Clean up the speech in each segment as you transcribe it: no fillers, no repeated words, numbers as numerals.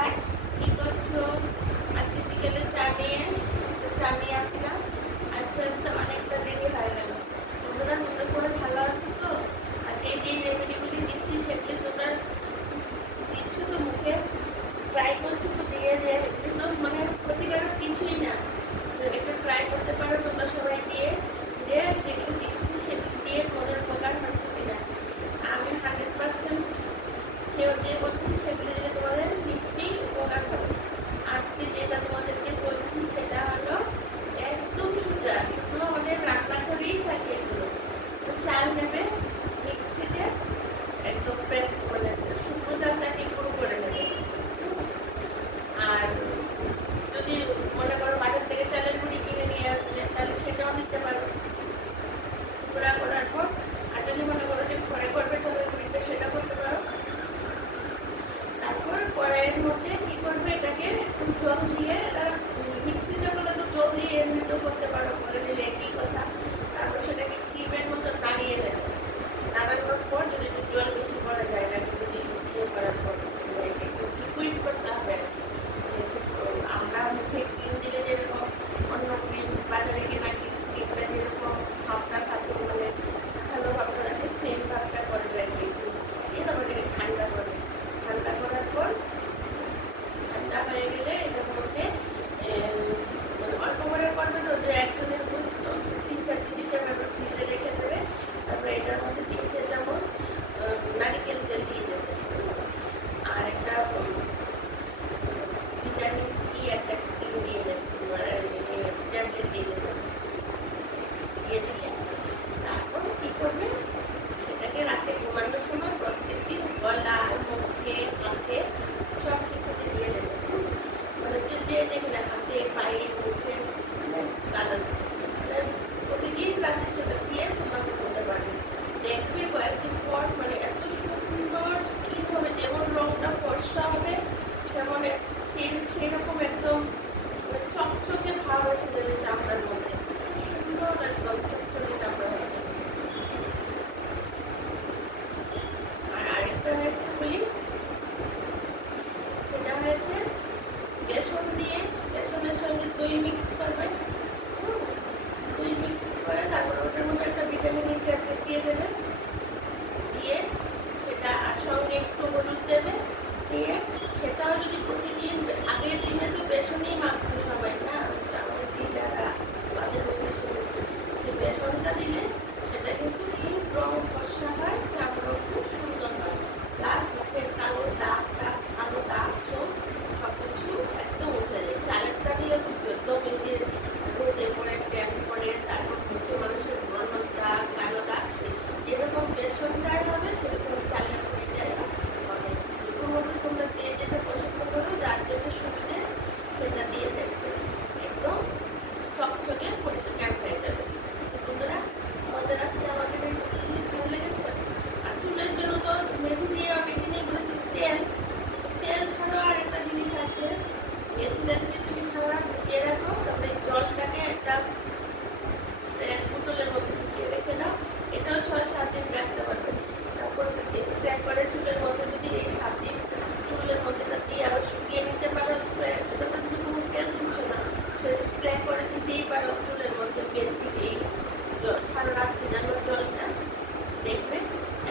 High, কি করছো? আজকে বিকেলে চা নিয়ে আসলাম। আস্তে আস্তে অনেকটা দেরি হয়ে গেল। বন্ধুরা, তোমরা সবাই ভালো আছো তো? আর যে রেমেডিগুলি দিচ্ছি সেগুলি তোমরা দিচ্ছ তো মুখে, ট্রাই করছো তো দিয়ে যে কিন্তু মানে ক্ষতিকারক কিছুই না। তো একটু ট্রাই করতে পারো তোমরা সবাই দিয়ে যে যেগুলো দিচ্ছি সেগুলো দিয়ে তোমাদের উপকার হচ্ছে কিনা। আমি 100% শিওর দিয়ে বলছি সেগুলো দিলে তোমাদের নিশ্চয়ই উপকার হবে। আজকে যেটা তোমাদেরকে বলছি সেটা হলো একদম সোজা, শুধু আমাদের রান্নাঘরেই থাকে এগুলো। তো চাল নেবে, মিক্সিতে একদম প্রেস করে শুকনো চালটাকে গুঁড়ো করে নেবে। আর যদি মনে করো বাজার থেকে চালের গুঁড়ি কিনে নিয়ে আসলে তাহলে সেটাও নিতে পারো গুঁড়া করার পর। আর যদি মনে করো যে ঘরে করবে চালের গুঁড়িতে সেটা করতে পারো। তারপর কড়াইয়ের মধ্যে কি করবে, এটাকে জল দিয়ে মিক্সিতে করলে তো জল দিয়ে এমনিতেও করতে পারো, করে নিলে একই কথা। তারপর সেটাকে ক্রিমের মতো নাড়িয়ে দেবে। নাড়ানোর পর যদি একটু জল বেশি করা যায় না, কিন্তু ইয়ে করার পর একটু লিকুইড করতে হবে। আমরা মুখে ক্রিম দিলে যেরকম অন্য ক্রিম বাজারে কেনা ক্রিমটা যেরকম ভাবটা থাকে, মানে ভালো ভাবটা থাকে, সেম ভাবটা করবে আর কি। তারপর এটাকে ঠান্ডা করবে। ঠান্ডা করার পর ঠান্ডা হয়ে গেলে এটার মধ্যে অল্প করে করবে তো, যে একজনের 3-4 দিতে পারবে, ফ্রিজে রেখে দেবে। তারপরে এটার মধ্যে 3 চামচ নারিকেল তেল দিয়ে দেবে। আর একটা ভিটামিন ই একটা ক্রিম দিয়ে দেবে, ট্যাবলেট দিয়ে দেবে। দিয়ে দিলে তারপর কি করবে, সেটাকে রাতে ঘুমানোর সময় প্রত্যেকদিন গলায়, মুখে, হাতে সব কিছুতে দিয়ে দেবে। মানে দিয়ে দেবে না, হাতে, পায়ে, মুখে, প্রতিদিন রাতে সেটা দিয়ে তোমরা ঘুমোতে পারবে। দেখবে কয়েকদিন পর মানে এত সুন্দর স্কিন হবে, যেমন রংটা ফর্সা হবে সেমন সেরকম একদম চকচকে ভাব এসে যাবে চামড়ার মধ্যে, সুন্দর একদম চকচকে চামড়া হয়ে যাবে। আর আরেকটা হয়েছে বলি, সেটা হয়েছে বেসন দিয়ে, বেসনের সঙ্গে দই মিক্স করবে। দই মিক্স করে তারপর ওটার মধ্যে একটা ভিটামিন ই ট্যাবলেট দিয়ে দেবে। দিয়ে সেটা সঙ্গে একটু হলুদ দেবে। দিয়ে সেটাও যদি প্রতিদিন, আগের দিনে তো বেসনই মাখতে সবাই না, আমাদের দিদারা তাদের মুখে শুনেছি, সেই বেসনটা দিলে সেটা কিন্তু খুব রং ফর্সা হয়, চামড়া খুব সুন্দর হয়। প্লাস মুখের কালো দাগ চোখ সবকিছু একদম উঠে যায়। চালেরটা দিলে একদম এই যে রোদে পড়ে ট্যান পড়ে, তারপর মুখে মানুষের ব্রণ দাগ, কালো দাগ, যেরকম বেসনটাই হবে সেরকম চালের গুঁড়িটাই হবে। দুটোর মধ্যে তোমরা দিয়ে যেটা পছন্দ করো, যার জন্য সুবিধে সেটা দিয়ে দেখবে, একদম চকচকে পরিষ্কার হয়ে যাবে। বন্ধুরা, আমাদের আজকে আমাদের ভালো লেগেছে। আর চুলের জন্য তো মেথি দিয়ে অনেকদিনই বলেছি তেল ছাড়াও আর একটা জিনিস আছে, মেথিটা যদি তুমি সারা ভিজিয়ে রাখো, তারপরে জলটাকে একটা বোতলের মধ্যে ঢুকিয়ে রেখে দাও, এটাও 6-7 দিন রাখতে পারবে। তারপর স্প্রে করে চুলের মধ্যে যদি এই 7 দিন চুলের মধ্যে দিয়ে আবার শুকিয়ে নিতে পারো, স্প্রে এটা তো তুমি কোনো তেল দিচ্ছ না, স্প্রে করে দিতেই পারো চুলের মধ্যে। এই সারা রাত ভেজানোর জলটা দেখবে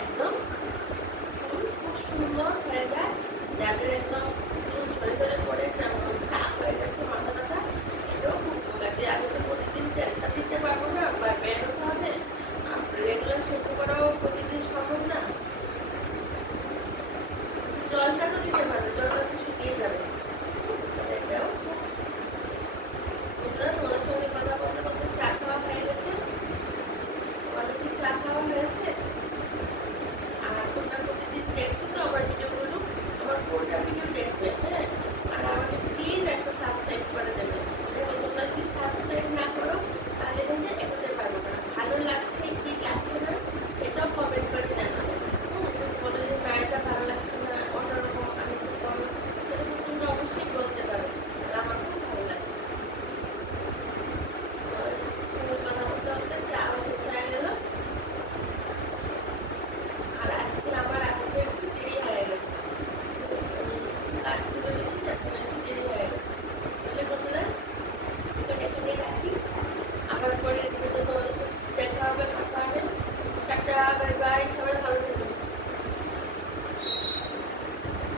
একদম চুল খুব সুন্দর হয়ে যায়। যাদের একদম চুল ঝরে ঝরে পড়ে, কাক হয়ে গেছে, মাথা ব্যথা, এটাও খুব উপকার। আমি তো প্রতিদিন তেলটা দিতে পারবো না, বা বেরোতে হবে, রেগুলার শ্যাম্পু করাও প্রতিদিন সম্ভব না। জলটা তো দিতে পারবে, জলটা তো শুকিয়ে যাবে। এটাও তোমাদের সঙ্গে কথা বলতে বলতে চা খাওয়া হয়ে গেছে। তোমাদের কি চা খাওয়া হয়েছে? আর তোমরা প্রতিদিন দেখছো তো আমার ভিডিওগুলো, আমার পুরোটা ভিডিও দেখবে, হ্যাঁ। আর আমাকে প্লিজ একটা সাবস্ক্রাইব করে দেবে। দেখো, তোমরা যদি সাবস্ক্রাইব না করো তাহলে কিন্তু এগোতে পারবো না। ভালো লাগছে কি লাগছে না সেটাও কমেন্ট করে জানাবে। তুমি বলে যে না, এটা ভালো লাগছে না, অন্যরকম আমি একটু করো, সেটা কিন্তু তোমরা অবশ্যই বলতে পারো, আমার খুব ভালো লাগে। কথা বলতে বলতে চা শেষ হয়ে গেল। বাই বাই, সবাই